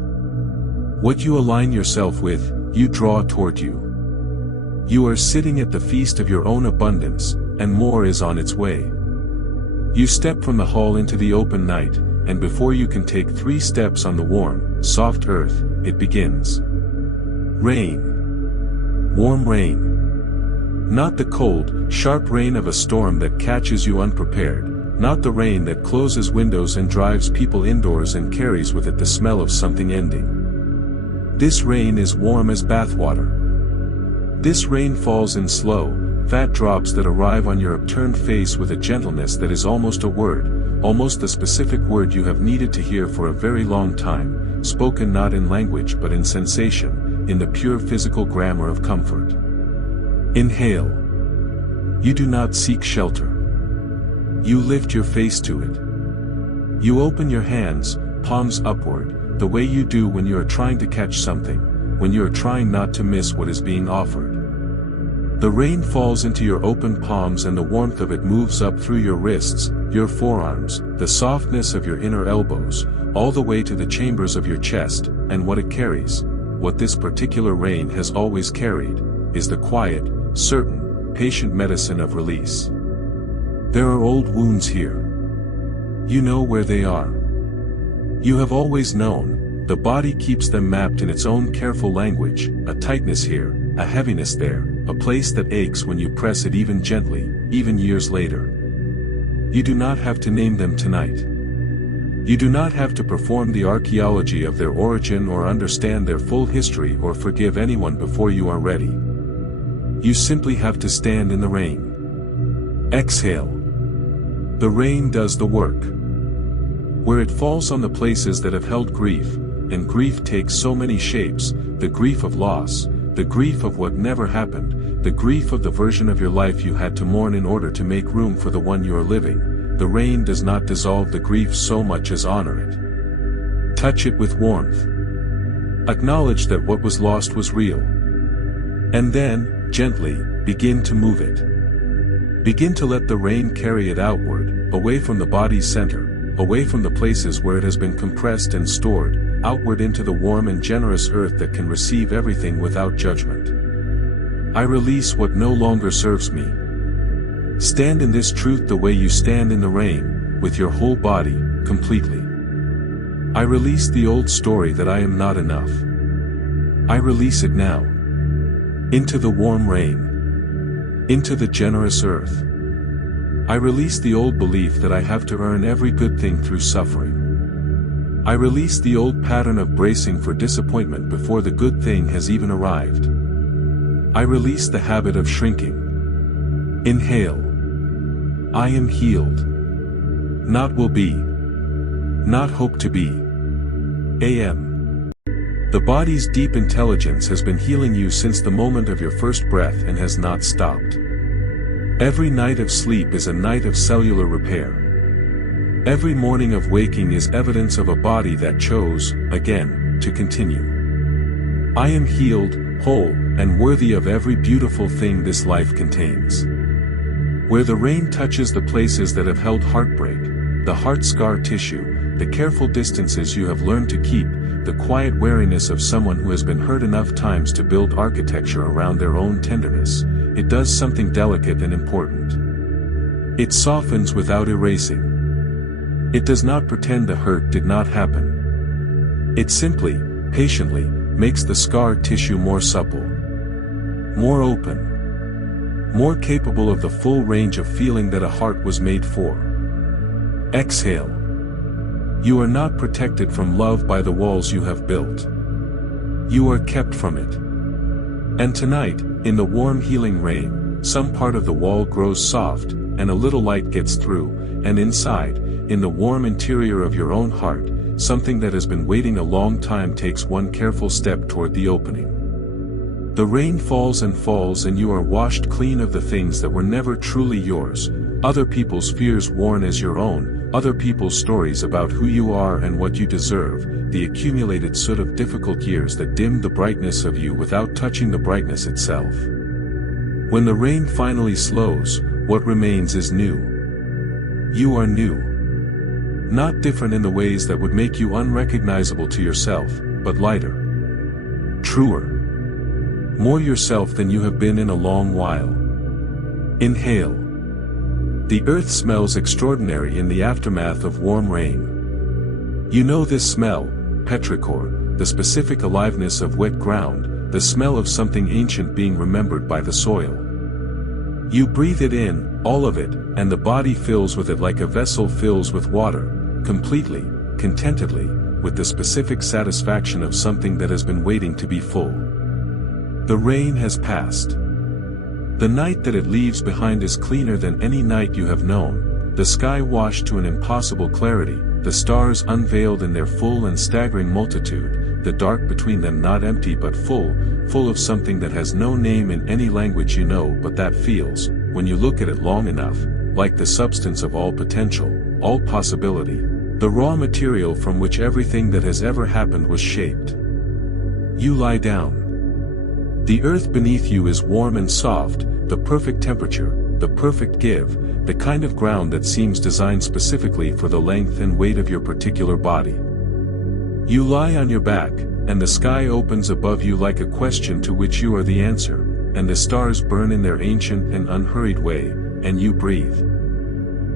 What you align yourself with, you draw toward you. You are sitting at the feast of your own abundance, and more is on its way. You step from the hall into the open night, and before you can take 3 steps on the warm, soft earth, it begins. Rain. Warm rain. Not the cold, sharp rain of a storm that catches you unprepared, not the rain that closes windows and drives people indoors and carries with it the smell of something ending. This rain is warm as bathwater. This rain falls in slow, fat drops that arrive on your upturned face with a gentleness that is almost a word, almost the specific word you have needed to hear for a very long time, spoken not in language but in sensation, in the pure physical grammar of comfort. Inhale. You do not seek shelter. You lift your face to it. You open your hands, palms upward, the way you do when you are trying to catch something, when you are trying not to miss what is being offered. The rain falls into your open palms and the warmth of it moves up through your wrists, your forearms, the softness of your inner elbows, all the way to the chambers of your chest, and what it carries, what this particular rain has always carried, is the quiet, certain, patient medicine of release. There are old wounds here. You know where they are. You have always known, the body keeps them mapped in its own careful language, a tightness here, a heaviness there, a place that aches when you press it even gently, even years later. You do not have to name them tonight. You do not have to perform the archaeology of their origin or understand their full history or forgive anyone before you are ready. You simply have to stand in the rain. Exhale. The rain does the work. Where it falls on the places that have held grief, and grief takes so many shapes, the grief of loss, the grief of what never happened, the grief of the version of your life you had to mourn in order to make room for the one you are living, the rain does not dissolve the grief so much as honor it. Touch it with warmth. Acknowledge that what was lost was real. And then, gently, begin to move it. Begin to let the rain carry it outward, away from the body's center, away from the places where it has been compressed and stored, outward into the warm and generous earth that can receive everything without judgment. I release what no longer serves me. Stand in this truth the way you stand in the rain, with your whole body, completely. I release the old story that I am not enough. I release it now. Into the warm rain. Into the generous earth. I release the old belief that I have to earn every good thing through suffering. I release the old pattern of bracing for disappointment before the good thing has even arrived. I release the habit of shrinking. Inhale. I am healed. Not will be. Not hope to be. AM. The body's deep intelligence has been healing you since the moment of your first breath and has not stopped. Every night of sleep is a night of cellular repair. Every morning of waking is evidence of a body that chose, again, to continue. I am healed, whole, and worthy of every beautiful thing this life contains. Where the rain touches the places that have held heartbreak, the heart scar tissue, the careful distances you have learned to keep, the quiet wariness of someone who has been hurt enough times to build architecture around their own tenderness, it does something delicate and important. It softens without erasing. It does not pretend the hurt did not happen. It simply, patiently, makes the scar tissue more supple, more open, more capable of the full range of feeling that a heart was made for. Exhale. You are not protected from love by the walls you have built. You are kept from it. And tonight, in the warm healing rain, some part of the wall grows soft, and a little light gets through, and inside, in the warm interior of your own heart, something that has been waiting a long time takes one careful step toward the opening. The rain falls and you are washed clean of the things that were never truly yours, other people's fears worn as your own, other people's stories about who you are and what you deserve, the accumulated soot of difficult years that dimmed the brightness of you without touching the brightness itself. When the rain finally slows, what remains is new. You are new. Not different in the ways that would make you unrecognizable to yourself, but lighter. Truer. More yourself than you have been in a long while. Inhale. The earth smells extraordinary in the aftermath of warm rain. You know this smell, petrichor, the specific aliveness of wet ground, the smell of something ancient being remembered by the soil. You breathe it in, all of it, and the body fills with it like a vessel fills with water, completely, contentedly, with the specific satisfaction of something that has been waiting to be full. The rain has passed. The night that it leaves behind is cleaner than any night you have known, the sky washed to an impossible clarity, the stars unveiled in their full and staggering multitude, the dark between them not empty but full of something that has no name in any language you know but that feels, when you look at it long enough, like the substance of all potential, all possibility, the raw material from which everything that has ever happened was shaped. You lie down. The earth beneath you is warm and soft, the perfect temperature, the perfect give, the kind of ground that seems designed specifically for the length and weight of your particular body. You lie on your back, and the sky opens above you like a question to which you are the answer, and the stars burn in their ancient and unhurried way, and you breathe.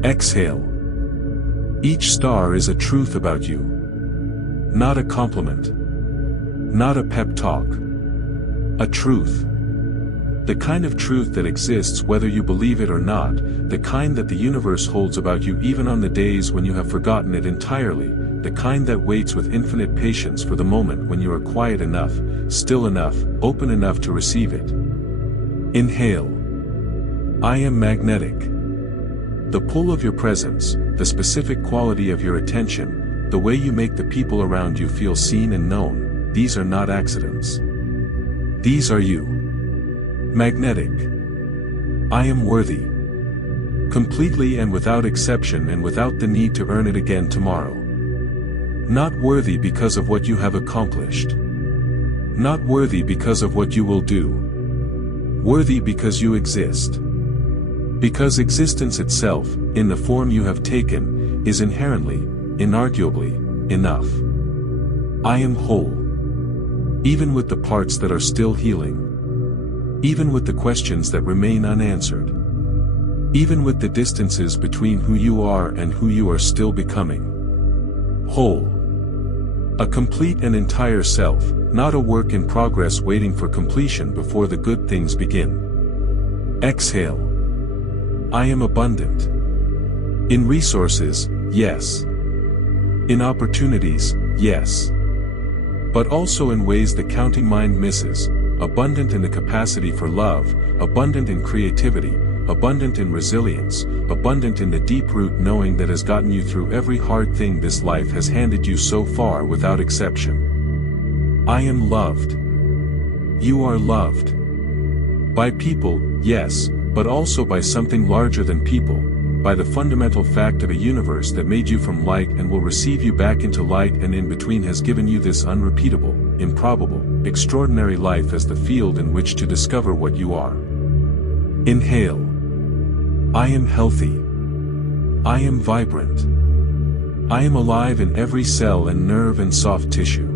Exhale. Each star is a truth about you. Not a compliment. Not a pep talk. A truth. The kind of truth that exists whether you believe it or not, the kind that the universe holds about you even on the days when you have forgotten it entirely, the kind that waits with infinite patience for the moment when you are quiet enough, still enough, open enough to receive it. Inhale. I am magnetic. The pull of your presence, the specific quality of your attention, the way you make the people around you feel seen and known, these are not accidents. These are you. Magnetic. I am worthy. Completely and without exception and without the need to earn it again tomorrow. Not worthy because of what you have accomplished. Not worthy because of what you will do. Worthy because you exist. Because existence itself, in the form you have taken, is inherently, inarguably, enough. I am whole. Even with the parts that are still healing. Even with the questions that remain unanswered. Even with the distances between who you are and who you are still becoming. Whole. A complete and entire self, not a work in progress waiting for completion before the good things begin. Exhale. I am abundant. In resources, yes. In opportunities, yes. But also in ways the counting mind misses, abundant in the capacity for love, abundant in creativity, abundant in resilience, abundant in the deep root knowing that has gotten you through every hard thing this life has handed you so far without exception. I am loved. You are loved. By people, yes, but also by something larger than people, by the fundamental fact of a universe that made you from light and will receive you back into light and in between has given you this unrepeatable, improbable, extraordinary life as the field in which to discover what you are. Inhale. I am healthy. I am vibrant. I am alive in every cell and nerve and soft tissue.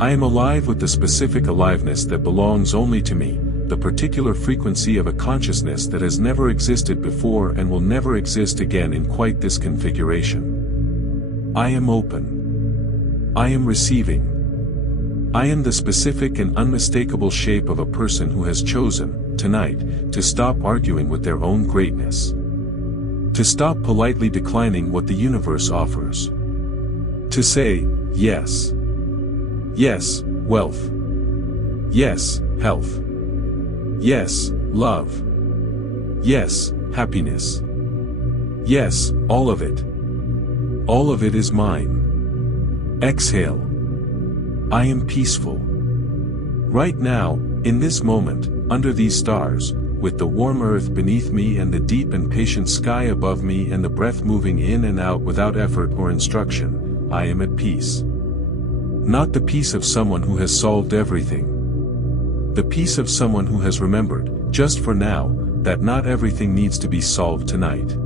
I am alive with the specific aliveness that belongs only to me, the particular frequency of a consciousness that has never existed before and will never exist again in quite this configuration. I am open. I am receiving. I am the specific and unmistakable shape of a person who has chosen, tonight, to stop arguing with their own greatness. To stop politely declining what the universe offers. To say, yes. Yes, wealth. Yes, health. Yes, love. Yes, happiness. Yes, all of it. All of it is mine. Exhale. I am peaceful. Right now, in this moment, under these stars, with the warm earth beneath me and the deep and patient sky above me and the breath moving in and out without effort or instruction, I am at peace. Not the peace of someone who has solved everything. The peace of someone who has remembered, just for now, that not everything needs to be solved tonight.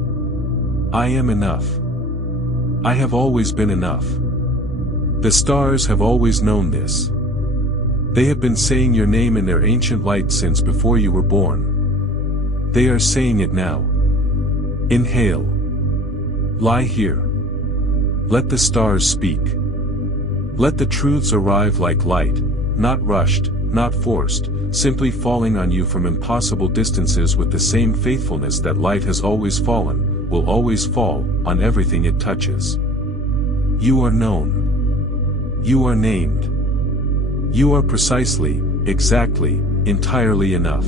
I am enough. I have always been enough. The stars have always known this. They have been saying your name in their ancient light since before you were born. They are saying it now. Inhale. Lie here. Let the stars speak. Let the truths arrive like light, not rushed, not forced, simply falling on you from impossible distances with the same faithfulness that light has always fallen, will always fall, on everything it touches. You are known. You are named. You are precisely, exactly, entirely enough.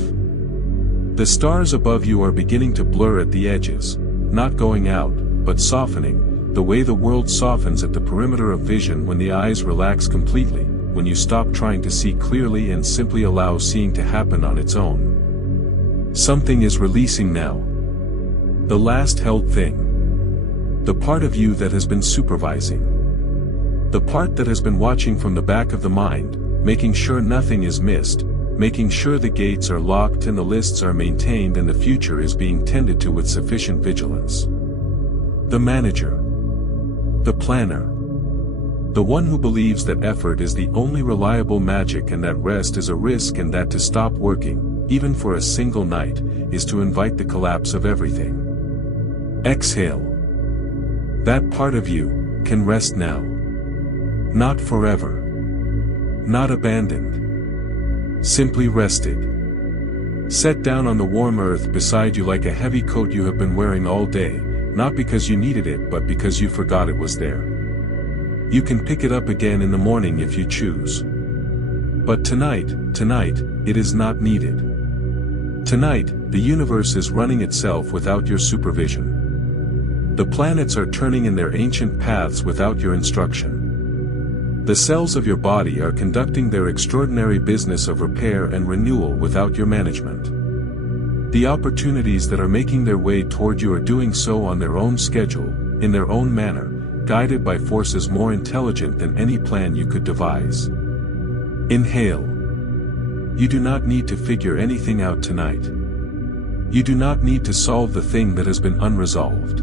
The stars above you are beginning to blur at the edges, not going out, but softening, the way the world softens at the perimeter of vision when the eyes relax completely, when you stop trying to see clearly and simply allow seeing to happen on its own. Something is releasing now. The last held thing. The part of you that has been supervising. The part that has been watching from the back of the mind, making sure nothing is missed, making sure the gates are locked and the lists are maintained and the future is being tended to with sufficient vigilance. The manager. The planner. The one who believes that effort is the only reliable magic and that rest is a risk and that to stop working, even for a single night, is to invite the collapse of everything. Exhale. That part of you can rest now. Not forever. Not abandoned. Simply rested. Set down on the warm earth beside you like a heavy coat you have been wearing all day, not because you needed it but because you forgot it was there. You can pick it up again in the morning if you choose. But tonight, it is not needed. Tonight, the universe is running itself without your supervision. The planets are turning in their ancient paths without your instruction. The cells of your body are conducting their extraordinary business of repair and renewal without your management. The opportunities that are making their way toward you are doing so on their own schedule, in their own manner, guided by forces more intelligent than any plan you could devise. Inhale. You do not need to figure anything out tonight. You do not need to solve the thing that has been unresolved.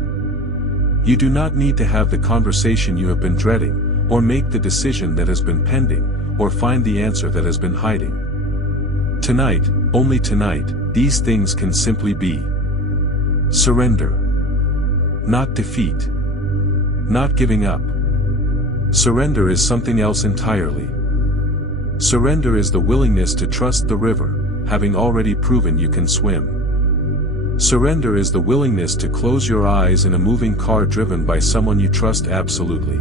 You do not need to have the conversation you have been dreading, or make the decision that has been pending, or find the answer that has been hiding. Tonight, only tonight, these things can simply be. Surrender. Not defeat. Not giving up. Surrender is something else entirely. Surrender is the willingness to trust the river, having already proven you can swim. Surrender is the willingness to close your eyes in a moving car driven by someone you trust absolutely.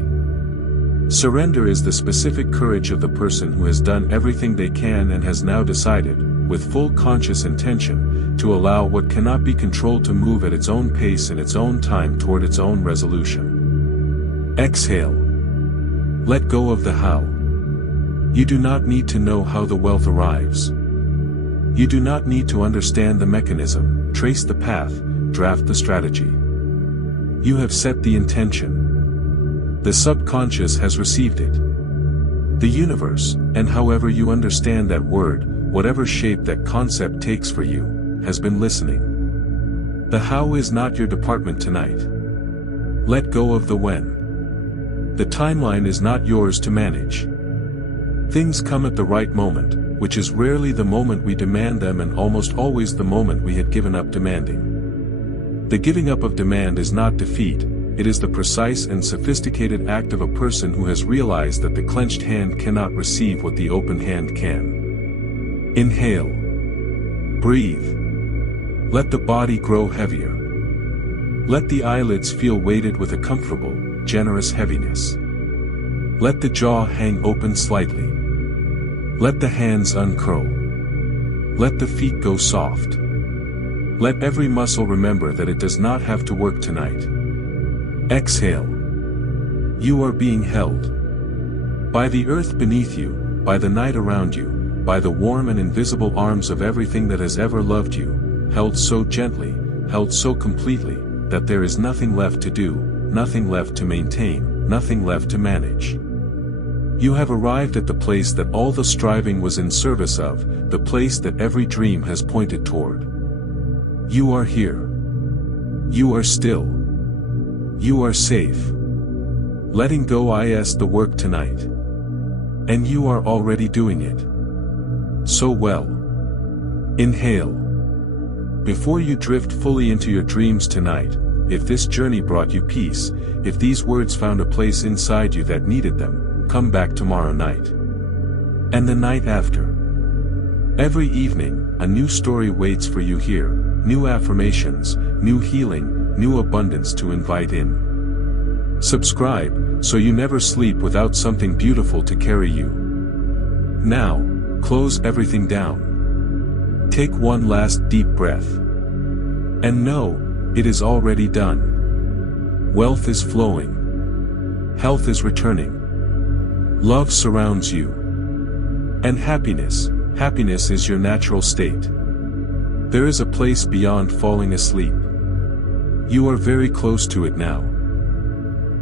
Surrender is the specific courage of the person who has done everything they can and has now decided, with full conscious intention, to allow what cannot be controlled to move at its own pace in its own time toward its own resolution. Exhale. Let go of the how. You do not need to know how the wealth arrives. You do not need to understand the mechanism, trace the path, draft the strategy. You have set the intention. The subconscious has received it. The universe, and however you understand that word, whatever shape that concept takes for you, has been listening. The how is not your department tonight. Let go of the when. The timeline is not yours to manage. Things come at the right moment, which is rarely the moment we demand them and almost always the moment we had given up demanding. The giving up of demand is not defeat. It is the precise and sophisticated act of a person who has realized that the clenched hand cannot receive what the open hand can. Inhale. Breathe. Let the body grow heavier. Let the eyelids feel weighted with a comfortable, generous heaviness. Let the jaw hang open slightly. Let the hands uncurl. Let the feet go soft. Let every muscle remember that it does not have to work tonight. Exhale. You are being held. By the earth beneath you, by the night around you, by the warm and invisible arms of everything that has ever loved you, held so gently, held so completely, that there is nothing left to do, nothing left to maintain, nothing left to manage. You have arrived at the place that all the striving was in service of, the place that every dream has pointed toward. You are here. You are still. You are safe. Letting go is the work tonight. And you are already doing it. So well. Inhale. Before you drift fully into your dreams tonight, if this journey brought you peace, if these words found a place inside you that needed them, come back tomorrow night. And the night after. Every evening, a new story waits for you here, new affirmations, new healing, new abundance to invite in. Subscribe, so you never sleep without something beautiful to carry you. Now, close everything down. Take one last deep breath. And know, it is already done. Wealth is flowing. Health is returning. Love surrounds you. And happiness is your natural state. There is a place beyond falling asleep. You are very close to it now.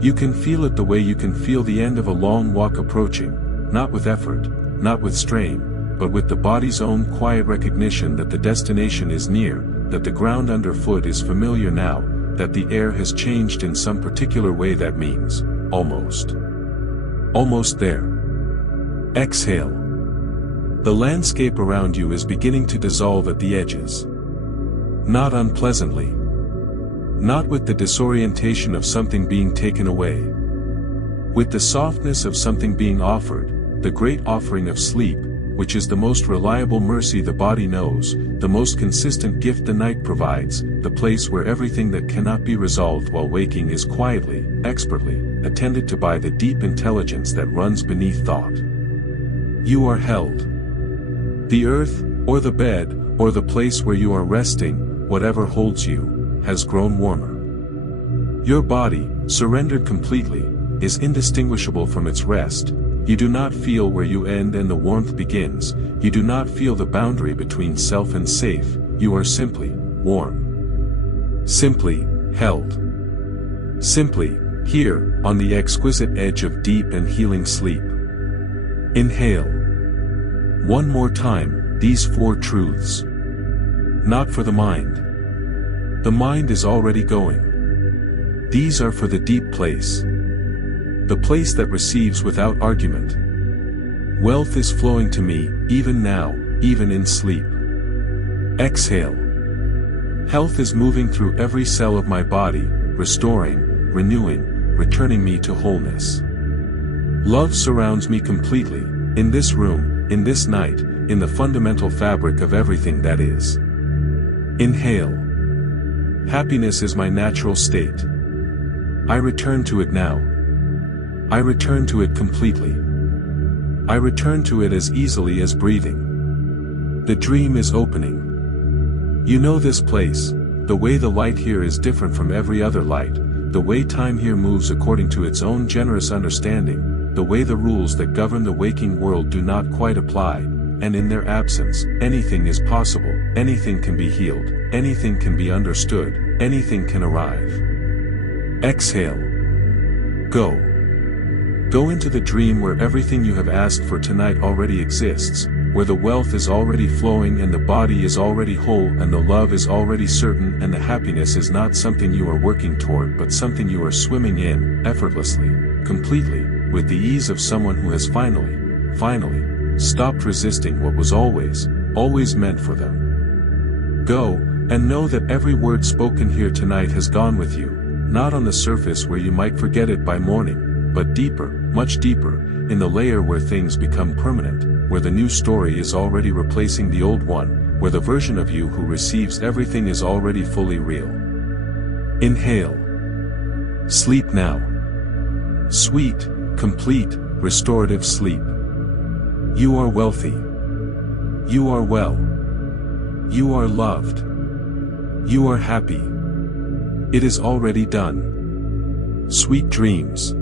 You can feel it the way you can feel the end of a long walk approaching, not with effort, not with strain, but with the body's own quiet recognition that the destination is near, that the ground underfoot is familiar now, that the air has changed in some particular way. That means, almost. Almost there. Exhale. The landscape around you is beginning to dissolve at the edges. Not unpleasantly. Not with the disorientation of something being taken away. With the softness of something being offered, the great offering of sleep, which is the most reliable mercy the body knows, the most consistent gift the night provides, the place where everything that cannot be resolved while waking is quietly, expertly, attended to by the deep intelligence that runs beneath thought. You are held. The earth, or the bed, or the place where you are resting, whatever holds you, has grown warmer. Your body, surrendered completely, is indistinguishable from its rest. You do not feel where you end and the warmth begins. You do not feel the boundary between self and safe. You are simply warm. Simply held. Simply here, on the exquisite edge of deep and healing sleep. Inhale. One more time, these 4 truths. Not for the mind. The mind is already going. These are for the deep place. The place that receives without argument. Wealth is flowing to me, even now, even in sleep. Exhale. Health is moving through every cell of my body, restoring, renewing, returning me to wholeness. Love surrounds me completely, in this room, in this night, in the fundamental fabric of everything that is. Inhale. Happiness is my natural state. I return to it now. I return to it completely. I return to it as easily as breathing. The dream is opening. You know this place, the way the light here is different from every other light, the way time here moves according to its own generous understanding, the way the rules that govern the waking world do not quite apply, and in their absence, anything is possible, anything can be healed, anything can be understood, anything can arrive. Exhale. Go. Go into the dream where everything you have asked for tonight already exists, where the wealth is already flowing and the body is already whole and the love is already certain and the happiness is not something you are working toward but something you are swimming in, effortlessly, completely, with the ease of someone who has finally, stopped resisting what was always meant for them. Go, and know that every word spoken here tonight has gone with you, not on the surface where you might forget it by morning, but deeper, much deeper, in the layer where things become permanent, where the new story is already replacing the old one, where the version of you who receives everything is already fully real. Inhale. Sleep now. Sweet, complete, restorative sleep. You are wealthy. You are well. You are loved. You are happy. It is already done. Sweet dreams.